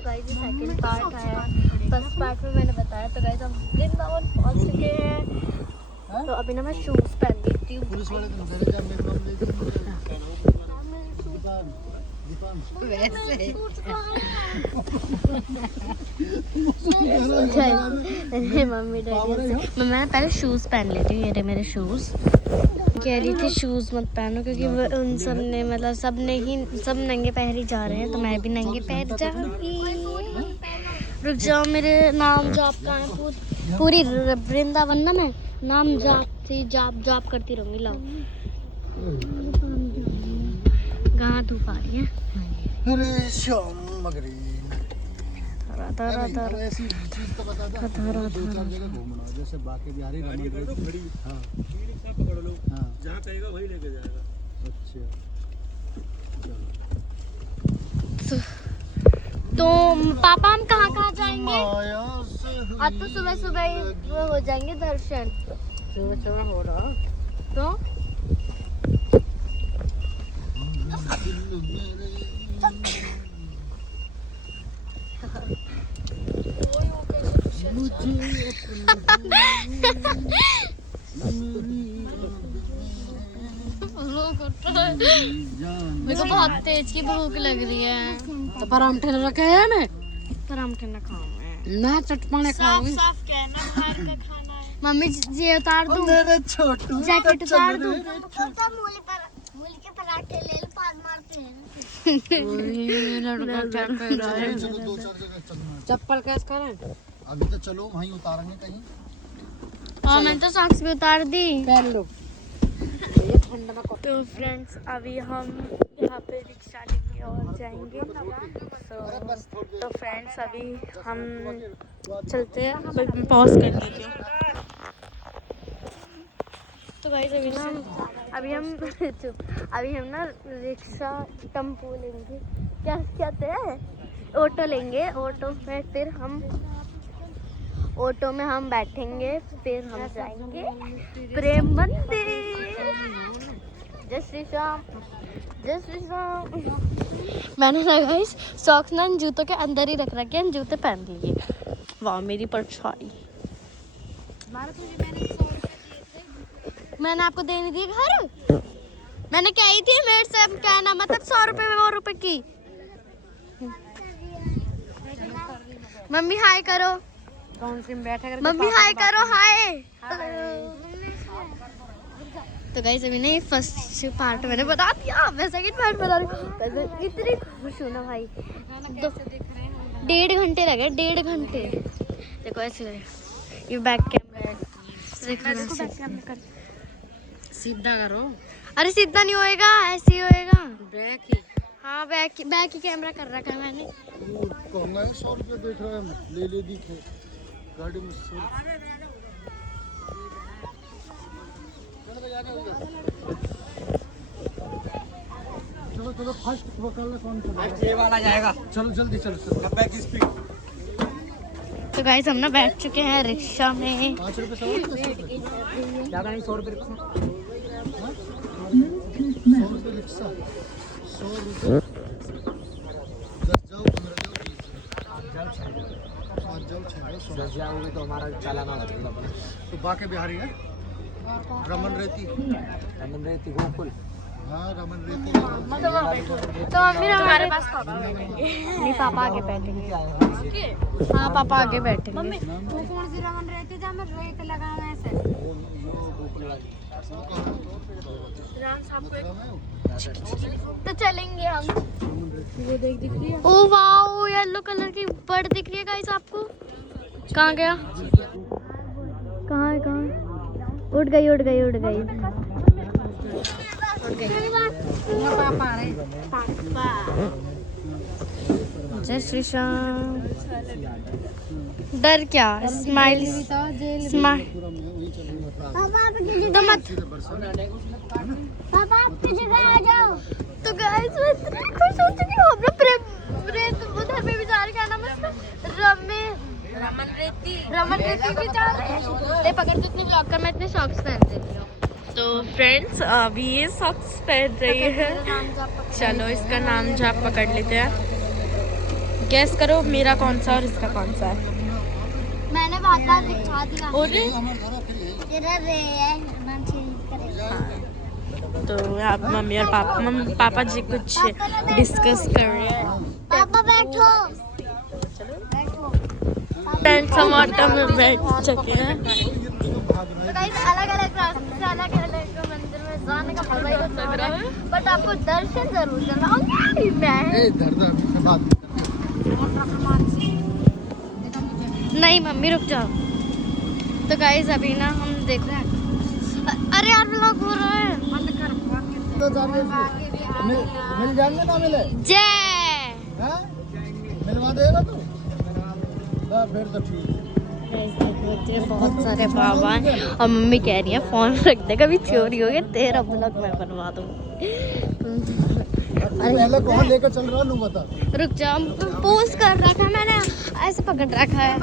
तो गाइस ये second part है। फर्स्ट पार्ट में मैंने बताया। तो गाइस हम वृंदावन पहुंच चुके हैं। तो अभी ना मैं शूज पहन लेती हूँ। मम्मी डैडी मैं पहले शूज पहन लेती हूँ। ये रहे मेरे शूज। कह रही थी शूज मत पहनो क्योंकि उन सब ने मतलब सब नंगे पैर ही जा रहे हैं, तो मैं भी नंगे पैर जाऊंगी। रुक जाओ, मेरे नाम जाप का है पूरी वृंदावन ना मैं नाम जाप करती रहूंगी। लाओ कहाँ धूप आ रही है। अरे श्याम मगरी ऐसी चीज तो बता दो, 2-4 जगह घूमना जैसे बाकी बिहारी रमन रेती। हाँ पकड़ लो, जहाँ कहेगा वही लेके जाएगा। अच्छा तो पापा हम कहाँ जाएंगे? आज तो सुबह सुबह ही हो जाएंगे दर्शन। सुबह हो रहा तो मेरे को बहुत तेज की भूख लग रही है। तो पराठे रखे हैं मैं पराठे ना खाऊं मैं। ना चटपने खाऊंगी। साफ कहना बाहर का खाना है। मम्मी ये उतार दूं? मेरे छोटू जैकेट उतार दूं? मूली के पराठे ले लो, पास मारते हैं। चप्पल कैसे करें? अभी तो चलो वहीं उतारेंगे कहीं। हाँ मैंने तो सॉक्स भी उतार दी। पहन लो। ये ठंड में तो फ्रेंड्स अभी हम यहाँ पे रिक्शा लेके और जाएंगे। तो फ्रेंड्स अभी हम चलते हैं। पॉज कर लीजिए। तो गाइस अभी हम ना रिक्शा टेम्पो लेंगे। क्या कहते हैं? ऑटो लेंगे। ऑटो में हम बैठेंगे, फिर हम जाएंगे प्रेम मंदिर। जय श्री श्याम, जय श्री श्याम। मैंने ना गाइस सॉक्स ना जूतों के अंदर ही रख रखे हैं, जूते पहन लिए। वाह मेरी परछाई। मैंने आपको देने दिए घर। मैंने कही थी मेरे से कहना मतलब 100 रुपए में 100 रुपए की। मम्मी हाय करो। कौन सी में बैठे करके मम्मी हाय करो। हाय। तो गाइस अभी नहीं फर्स्ट पार्ट मैंने बता दिया। मैं सेकंड पार्ट बता रही हूँ। इतनी खुश हूँ ना भाई। 1.5 घंटे लगे, 1.5 घंटे। देखो ऐसे ये बैक कैमरा सीधा करो। अरे सीधा नहीं होएगा, ऐसे ही होएगा। बैक ही। हाँ बैक ही कैमरा कर रखा है मैंने। कहना है 100 रुपये देख रहा है, ले दिखे गाड़ी में 100। चलो फर्स्ट पकड़ ले। कौन सा ये वाला जाएगा? चलो जल्दी चलो 90 की स्पीड। तो गाइस हम ना बैठ चुके हैं रिक्शा में। 5 रुपये सवाल ज़्यादा नहीं, 100 रुपये। 100 रुपये रिक्शा, 100 रुपये 10 जाओ 15 जाओ 5 जाओ 6 जाओ जाओगे तो हमारा चालाना लगेगा। तो बाके बिहारी है। रमन रेती गोकुल। हाँ रमन रेती। तो मम्मी हमारे पास पापा बैठेंगे। नहीं पापा आगे बैठेंगे। हाँ पापा आगे बैठेंगे। कौन सी रमन रहती जहाँ में रेत लगाना है ऐसे। तो चलेंगे हम। वो दिख रही है। ओ वाओ येलो कलर की बर्ड दिख रही है गाइस आपको। कहाँ गया? कहाँ है? उड़ गई। पापा जय श्री श्याम। डर क्या? स्माइल तो मत। पापा आपकी जगह आ जाओ। तो गाइस मैं इतनी खुश हो चुकी हूँ। अपना प्रेम उधर पे भी जा रहे। क्या नाम है उसका? रमन रेती भी जा रहे हैं। ले पकड़ तो इतने ब्लॉग कर। मैं इतने सॉक्स पहन देती हूँ। तो फ्रेंड्स अभी ये सॉक्स पहन रही है। चलो इसका नाम जाप पकड़ लेते हैं। गैस करो मेरा कौन सा और इसका कौन सा है। मैंने बात बात दिखा दिया और तेरा रे है ना चेंज करेगा तो यहाँ मम्मी और पापा जी कुछ डिस्कस कर रहे हैं। पापा बैठो बैठो फ्रेंड्स हम ऑटो में बैठ चुके हैं। तो गाइस अलग-अलग रास्ते से अलग-अलग मंदिर में जाने का मजा ही कुछ लग रहा है बट आपको दर्शन जरूर करना होगा। मैं नहीं मम्मी रुक जाओ। तो गाइस अभी ना हम देख रहे हैं अरे यार व्लॉग हो रहा है बंद कर मिल जाएंगे ना मिले जय हैं? मिलवा देगा तू फिर तो ठीक है। बहुत सारे बाबा हैं और मम्मी कह रही है फोन रख दे कभी चोरी हो गया तेरा ब्लॉग मैं बनवा दूँ। पहले कौन लेकर चल रहा लू बता रुक जाओ पोस्ट कर रखा है मैंने ऐसे पकड़ रखा है।